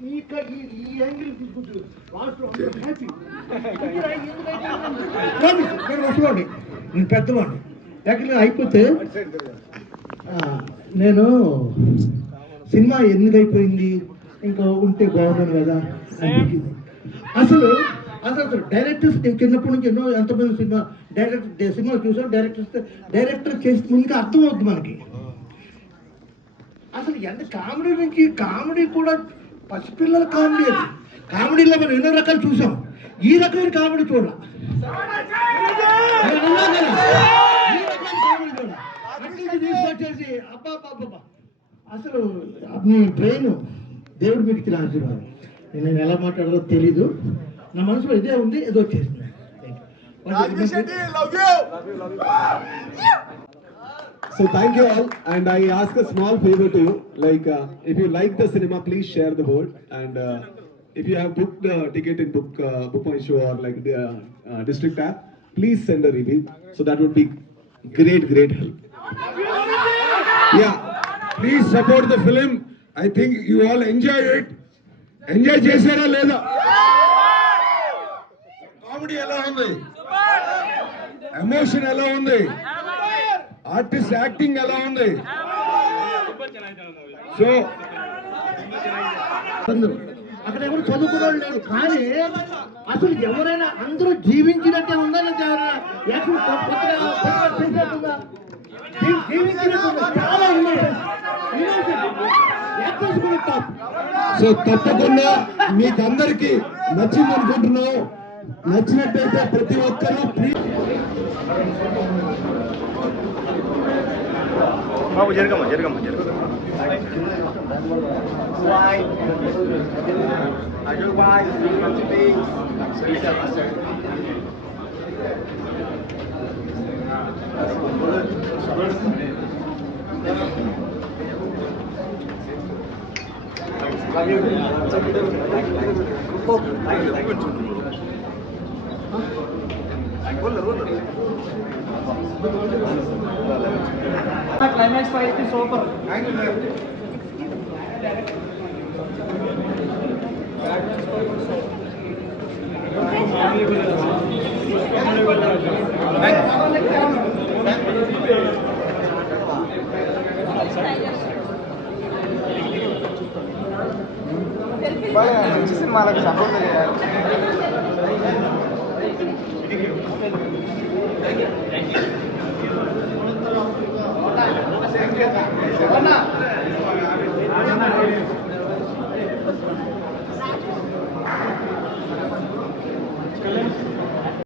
ఈ యాంగిల్ తీసుకుంటారు last happy నేను వస్తున్నాండి, నేను పెద్దవాడిని యాక్చువల్గా అయిపోతే నేను సినిమా ఎందుకు అయిపోయింది ఇంకా ఉంటే బాగుంటుంది కదా అనిపించింది. అసలు డైరెక్టర్స్ నేను చిన్నప్పటి నుంచి ఎన్నో ఎంతమంది సినిమా చూసాం. డైరెక్టర్ చేస్తే ముందుగా అర్థమవుతుంది మనకి అసలు ఎంత కామెడీ నుంచి కామెడీ కూడా పసిపిల్లల కామెడీ. అది కామెడీలో మనం ఎన్నో రకాలు చూసాం, ఈ రకమైన కామెడీ చూడాలి. తీసుకొచ్చేసి అబ్బా అసలు మీ బ్రెయిన్ దేవుడు మీకు ఇచ్చిన ఆశీర్వాదం. నేను ఎలా మాట్లాడాలో తెలీదు, నా మనసులో ఇదే ఉంది, ఏదో వచ్చేసింది. So thank you all, and I ask a small favor to you, like if you like the cinema, please share the word, and if you have booked the ticket in book my show or like the district app, please send a review, so that would be great help. Yeah, please support the film. I think you all enjoy it. Enjoy chesara leda? Comedy ela undi, emotion ela undi, artist acting ఎలా ఉంది? So అక్కడ ఎవరు చదువుకోవడం లేదు, కానీ అసలు ఎవరైనా అందరూ జీవించినట్టే ఉందా లేదా సో తప్పకుండా మీకందరికి నచ్చింది అనుకుంటున్నాం. నచ్చినట్టయితే ప్రతి ఒక్కరూ బాబు జరగమ్మా క్లైమాక్స్ ఫైట్ సూపర్. సినిమాలకు సపోర్ట్ చేయాలి.